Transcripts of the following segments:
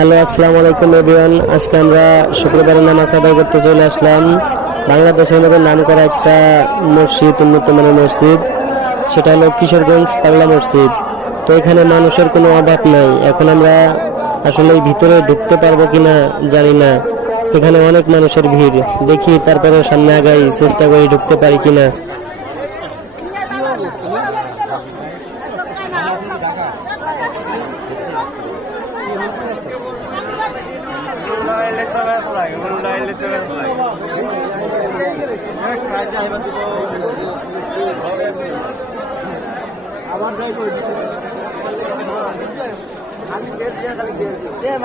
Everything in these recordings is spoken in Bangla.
হ্যালো, আসসালামু আলাইকুম এভরিওয়ান। আজকে আমরা শুক্রবারের নামাজ আদায় করতে চলে আসলাম বাংলাদেশের মধ্যে নাম করা একটা মসজিদ, উন্নত মানের মসজিদ। সেটা হলো কিশোরগঞ্জ পাগলা মসজিদ। তো এখানে মানুষের কোনো অভাব নাই। এখন আমরা আসলে ভিতরে ঢুকতে পারবো কিনা জানি না। এখানে অনেক মানুষের ভিড়, দেখি তারপরে সামনে আগাই, চেষ্টা করি ঢুকতে পারি কিনা।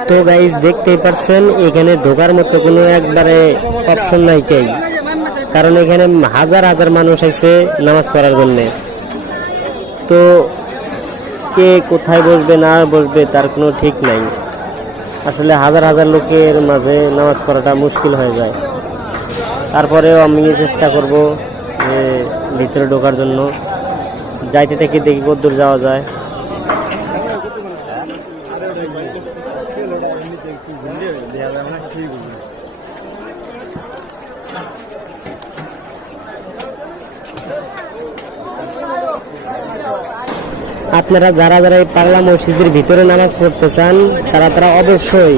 তো গাইস, দেখতেই পাচ্ছেন এখানে ঢোকার মতো কোনো একবারে অপশন নাই কেই, কারণ এখানে হাজার হাজার মানুষ আছে নামাজ পড়ার জন্য। তো কে কোথায় বসবে না বসবে তার কোনো ঠিক নাই। আসলে হাজার হাজার লোকের মাঝে নামাজ পড়াটা মুশকিল হয়ে যায়। তারপরেও আমি চেষ্টা করব যে ভিতরে ঢোকার জন্য। যাইতে থেকে দেখি কতদূর যাওয়া যায়। আপনারা যারা যারা এই পাগলা মসজিদের ভিতরে নামাজ পড়তে চান তারা অবশ্যই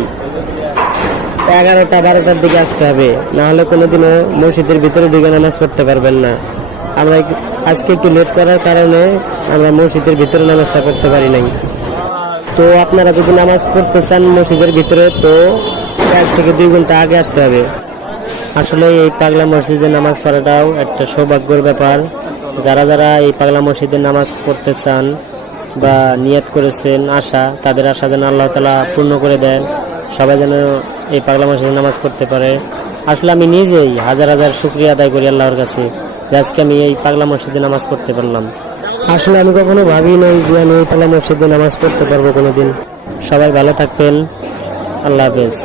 11টা-12টার দিকে আসতে হবে, না হলে কোনোদিনও মসজিদের ভিতরে ঢুকে নামাজ পড়তে পারবেন না। আমরা আজকে একটু লেট করার কারণে আমরা মসজিদের ভিতরে নামাজটা পড়তে পারি নাই। তো আপনারা যদি নামাজ পড়তে চান মসজিদের ভিতরে, তো 1 থেকে 2 ঘন্টা আগে আসতে হবে। আসলে এই পাগলা মসজিদে নামাজ পড়াটাও একটা সৌভাগ্যের ব্যাপার। যারা যারা এই পাগলা মসজিদে নামাজ পড়তে চান বা নিয়ত করেছেন আশা, তাদের আশা যেন আল্লাহ তাআলা পূর্ণ করে দেন। সবাই যেন এই পাগলা মসজিদে নামাজ পড়তে পারে। আসলে আমি নিজেই হাজার হাজার শুকরিয়া আদায় করি আল্লাহর কাছে যে আজকে আমি এই পাগলা মসজিদে নামাজ পড়তে পারলাম। আসলে আমি কখনো ভাবি নাই যে আমি এই পাগলা মসজিদে নামাজ পড়তে পারবো কোনোদিন। সবাই ভালো থাকবেন, আল্লাহ হাফেজ।